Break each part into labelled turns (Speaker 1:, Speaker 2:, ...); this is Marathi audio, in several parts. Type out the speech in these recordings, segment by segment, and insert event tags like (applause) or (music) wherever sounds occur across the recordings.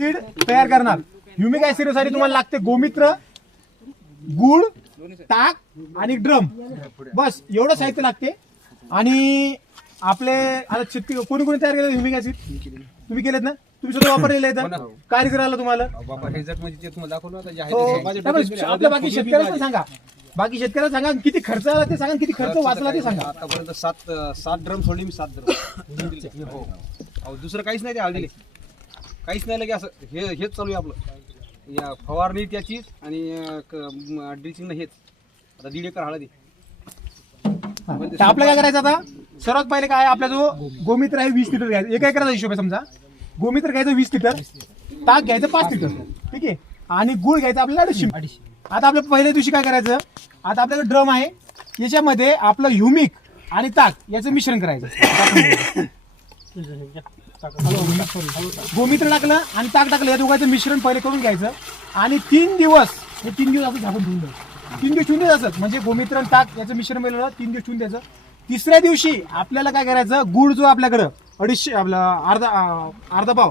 Speaker 1: सीड तयार करणार. ह्युमिक ऍसिडसाठी तुम्हाला लागते गोमित्र गुळ ताक आणि ड्रम. बस एवढं साहित्य लागते. आणि आपले आता शेतकरी कोणी कोणी तयार केलं ह्युमिक ऍसिड तुम्ही केलेत ना? तुम्ही स्वतः वापरलेलं आहे तर? काय आला तुम्हाला
Speaker 2: बाबा रिझल्ट म्हणजे ते तुम्हाला? दाखवलं आता जे आहे
Speaker 1: हो.
Speaker 2: ते
Speaker 1: आपल्या बाकी शेतकऱ्याला पण सांगा. बाकी शेतकऱ्याला सांगा किती खर्च आला ते सांगा किती खर्च वाचला ते सांगा.
Speaker 2: आतापर्यंत सात सात ड्रम सोडले मी सात ड्रम. हो. अहो, दुसरं काहीच नाही ते हळदीले. काहीच नाही लगे असं. हे हेच चालू आहे आपलं. या फवारणी त्याचीच आणि ड्रिचिंग हेच. आता दीड एकर हळदी.
Speaker 1: तर आपलं काय करायचं आता? सर्वात पहिले काय आपला जो गोमित्र आहे वीस लिटर घ्यायचं. एका एकराचा हिशोब आहे समजा. गोमित्र घ्यायचं वीस लिटर ताक घ्यायचं पाच लिटर. ठीक आहे? आणि गुळ घ्यायचं आपल्याला अडीचशे. आता आपल्या पहिल्या दिवशी काय करायचं? आता आपल्याकडे ड्रम आहे. याच्यामध्ये आपलं ह्युमिक आणि ताक याचं मिश्रण करायचं. (coughs) (coughs) गोमित्र टाकलं आणि ताक टाकलं. या दोघांचं मिश्रण पहिले करून घ्यायचं. आणि तीन दिवस हे तीन दिवस आपण झाकून ठेवून द्यायचं. तीन दिवस ठेवून द्यायचं असत म्हणजे गोमित्र आणि ताक याचं मिश्रण मिळालं तीन दिवस ठेवून द्यायचं. तिसऱ्या दिवशी आपल्याला काय करायचं? गुळ जो आपल्याकडं अडीचशे आपला अर्धा अर्धा पाव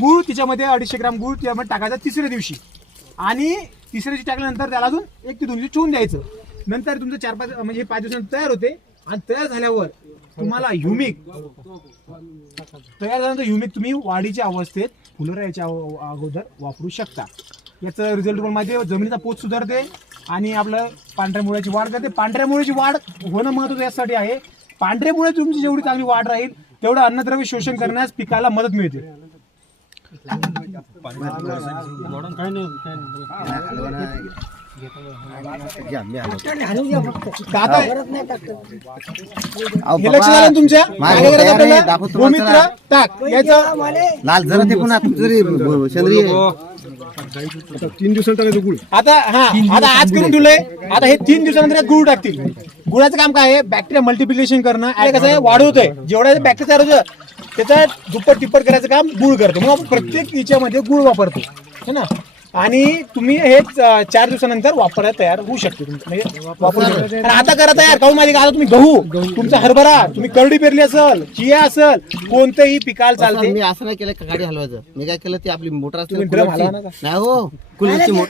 Speaker 1: गुळ तिच्यामध्ये अडीचशे ग्राम गुळ त्यामध्ये टाकायचा तिसऱ्या दिवशी. आणि तिसऱ्या दिवशी टाकल्यानंतर त्याला अजून एक ते दोन दिवस ठेवून द्यायचं. नंतर तुमचं चार पाच म्हणजे पाच दिवसानंतर तयार होते. आणि तयार झाल्यावर तुम्हाला ह्युमिक तयार झाल्यानंतर ह्युमिक तुम्ही वाढीच्या अवस्थेत फुलरायच्या याच्या अगोदर वापरू शकता. याचं रिझल्ट पण माहिती आहे जमिनीचा पोत सुधारते आणि आपलं पांढऱ्या मुळ्याची वाढ करते. पांढऱ्या मुळ्याची वाढ होणं महत्वाचं यासाठी आहे. पांढऱ्या मुळे तुमची जेवढी चांगली वाढ राहील तेवढं अन्नद्रव्य शोषण करण्यास पिकाला मदत मिळते. तुमच्या. टाक याचं
Speaker 3: लाल जरा ते पुन्हा जरी सेंद्रिय.
Speaker 1: तीन गुळ. आता हा आता आज करून ठेवलंय. आता हे तीन दिवसानंतर गुळ टाकतील. गुळाचं काम काय आहे? बॅक्टेरिया मल्टिप्लिकेशन करणं. आणि कसं आहे? वाढवतंय. जेवढा बॅक्टेरिया तयार होतं त्याचा दुप्पट तिप्पट करायचं काम गुळ करतो. मग आपण प्रत्येक याच्यामध्ये गुळ वापरतो. है ना? आणि तुम्ही हे चार दिवसानंतर वापरायला तयार होऊ शकते तुमचं म्हणजे वापरू आता करा तयार. काहून माहिती का? आता तुम्ही गहू तुमचा हरभरा तुम्ही करडी पेरली असेल चिया असेल कोणतंही पिकाल चालते.
Speaker 3: मी असं नाही केलं का गाडी हलवायचं. मी काय केलं ते आपली मोटर असते कूलरची.
Speaker 1: हलवा.
Speaker 3: नाही हो कुलरची मोटर